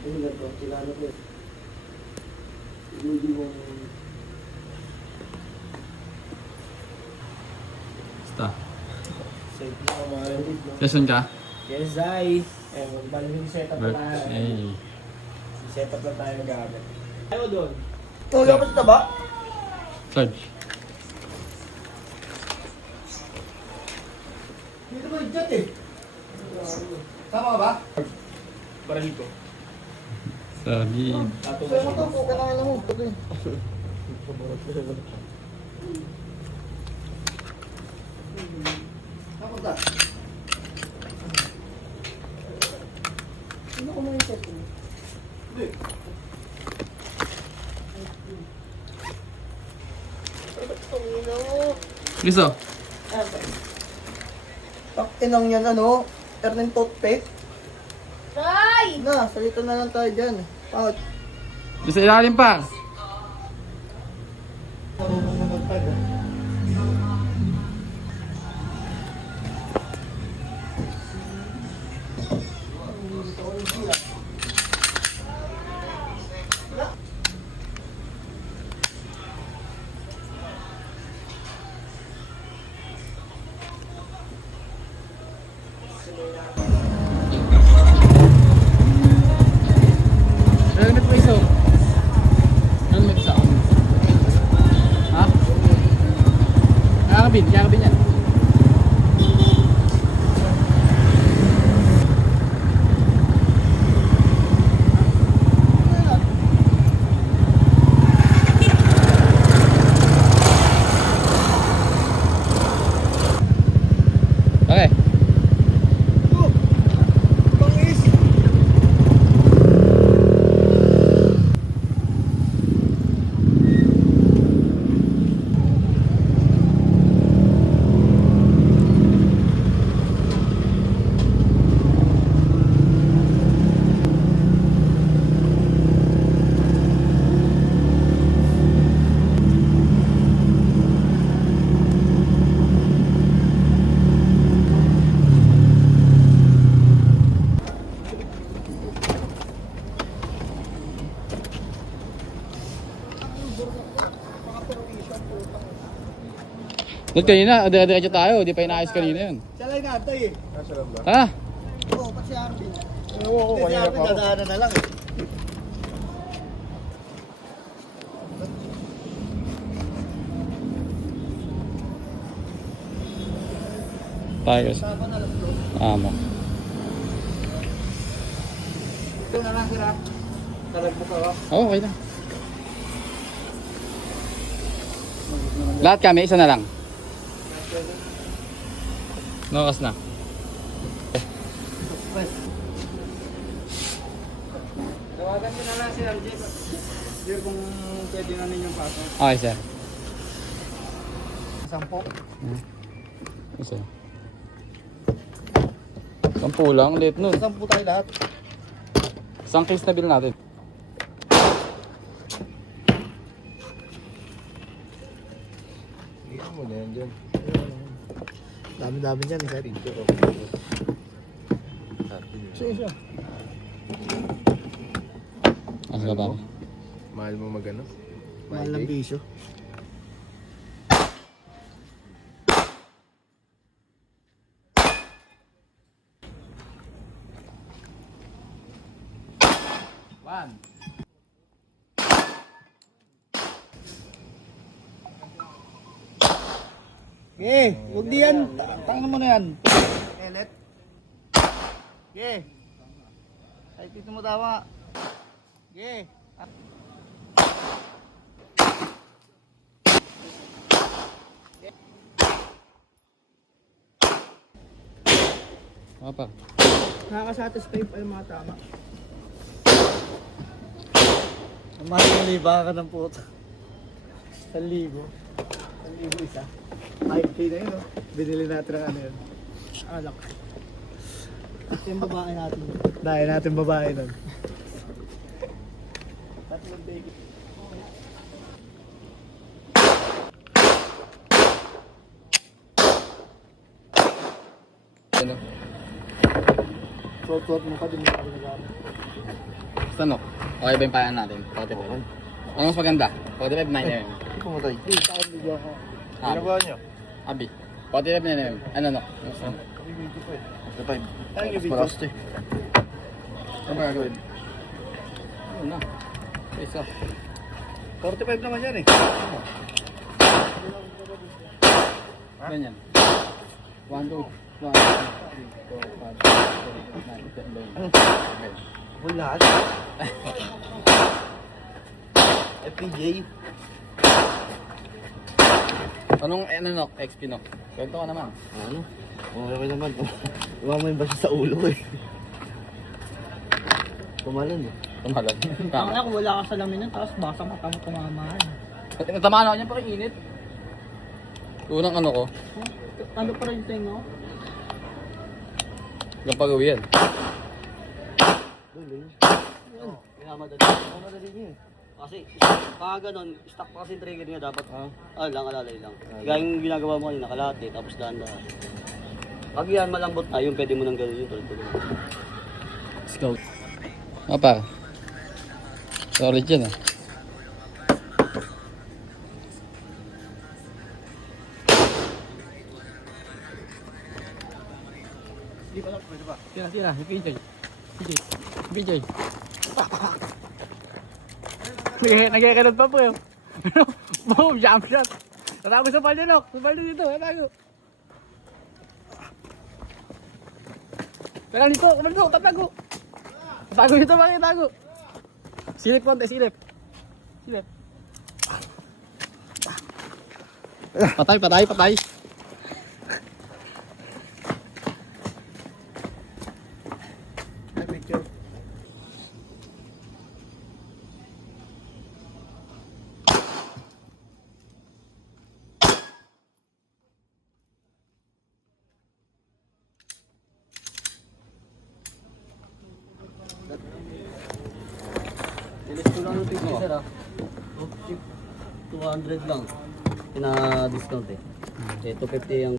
Ano nga to? Kilala ko eh. Hindi mo... Basta. Safe na kumain. Lesson ka? Yes, Zai. Eh, magbaling setup na tayo. Birthday. Setup na tayo gamit. Ayaw doon. Wala pa sa taba? Sarge. Dito ba yung jet eh? Tama ka ba? Baril ko. Solid. Sa'yo mo to, kailangan mo. Ito eh. Tapos na. Ano ko mo yung set mo? Hindi. Gusto? Inang yan ano, Erning toothpick. Tay! Na, salita na lang tayo dyan. Bakit? Gusto ilalim pa? Marunong na magtag ah. Helmet po iso. Helmet sa ako. Ha? Kakabin yan. Okay. Bangis! Doon kanina, dire-diretso tayo. Di pa inaayos kanina yun. Siya lang natay eh. Ha? Oo, pati si Arvin. Oo, Hindi, si Arvin dadaanan na lang eh. Tires. Saba na lang bro. Tama. Ito na lang hirap. Talagbo ka ka. Oo, okay na. Lahat kami, isa na lang. Nakas na. Tawagan ko na lang si RJ. Hindi kung pwede na ninyong pasok. Okay, sir. 10. Isa. 10 lang, late nun. 10 tayo lahat. Isang case na bill natin. Hindi mo na yan dyan. Dami-dami dyan. Sir. Sige siya. Asa ka ba? Mahal mo magano? Mahal ng bisyo. One. Eh, huwag di yan. Tangan mo na yan. Elet. Okay. Ay, dito mo tama. Okay. Apa? Nakakasatisfy pa yung mga tama. Ang mahal ng liba ka ng puto. 1,000. 1,000 isa. 5K na yun, no? Binili natin ang ano yun. Alak. Ito yung babae natin. Dahil natin babae nun. Tatlong baby. Ano? tuwat mo pa din mo ginagamit. Basta no? Okay ba yung payan natin? 45. Ano mas maganda? 45, 9mm. Hindi pumatay. Hindi, taon video ako. Ginagawa nyo? Abi. 45, 9mm. Ano no? Hindi video pa eh. 45. Tayo yung video. Malakas eh. Ano ba gagawin? Ano na? Isa. 45 naman yan eh. Ganyan. 1, 2, 1, 2, 3, 4, 5, 6, 7, 8, 9, 10, 11. Wala. FPJ. Anong ano no? XP no? Kwento ka naman. Ano? Okay naman. Umama yung basa sa ulo ko eh. Kumalan eh. Tumalan. Tama na kung wala ka sa lamin nun, tapos basa mata mo tumamaan. Natamaan ako niyan, parang init. Unang ano ko, Ano pa rin tenga ko? yung pag-uwi yan. Duling. Minamadali. Kumadali niya eh. Kasi, pag ganun, stock pa kasi trigger niya dapat, lang, alalay lang. Kaya yung ginagawa mo kanina, kalahati, tapos dahan-dahan. Pag yan malambot na, yung pwede mo nang gano'n yung tuloy-tuloy. Let's go. Apa? Solid yan ah. Tira, PJ. PJ. Nagkakalad pa po yun. Boom, jump shot. Tatago sa palyo, Nok. Sa palyo dito, tatago. Kaya dito, tatago. Tatago dito, bakit tago? Silip konti, silip. Silip. Patay. Picture. Bilis ko lang yung picture, sir, ah. 200 lang. Pina-discount eh. 250 ang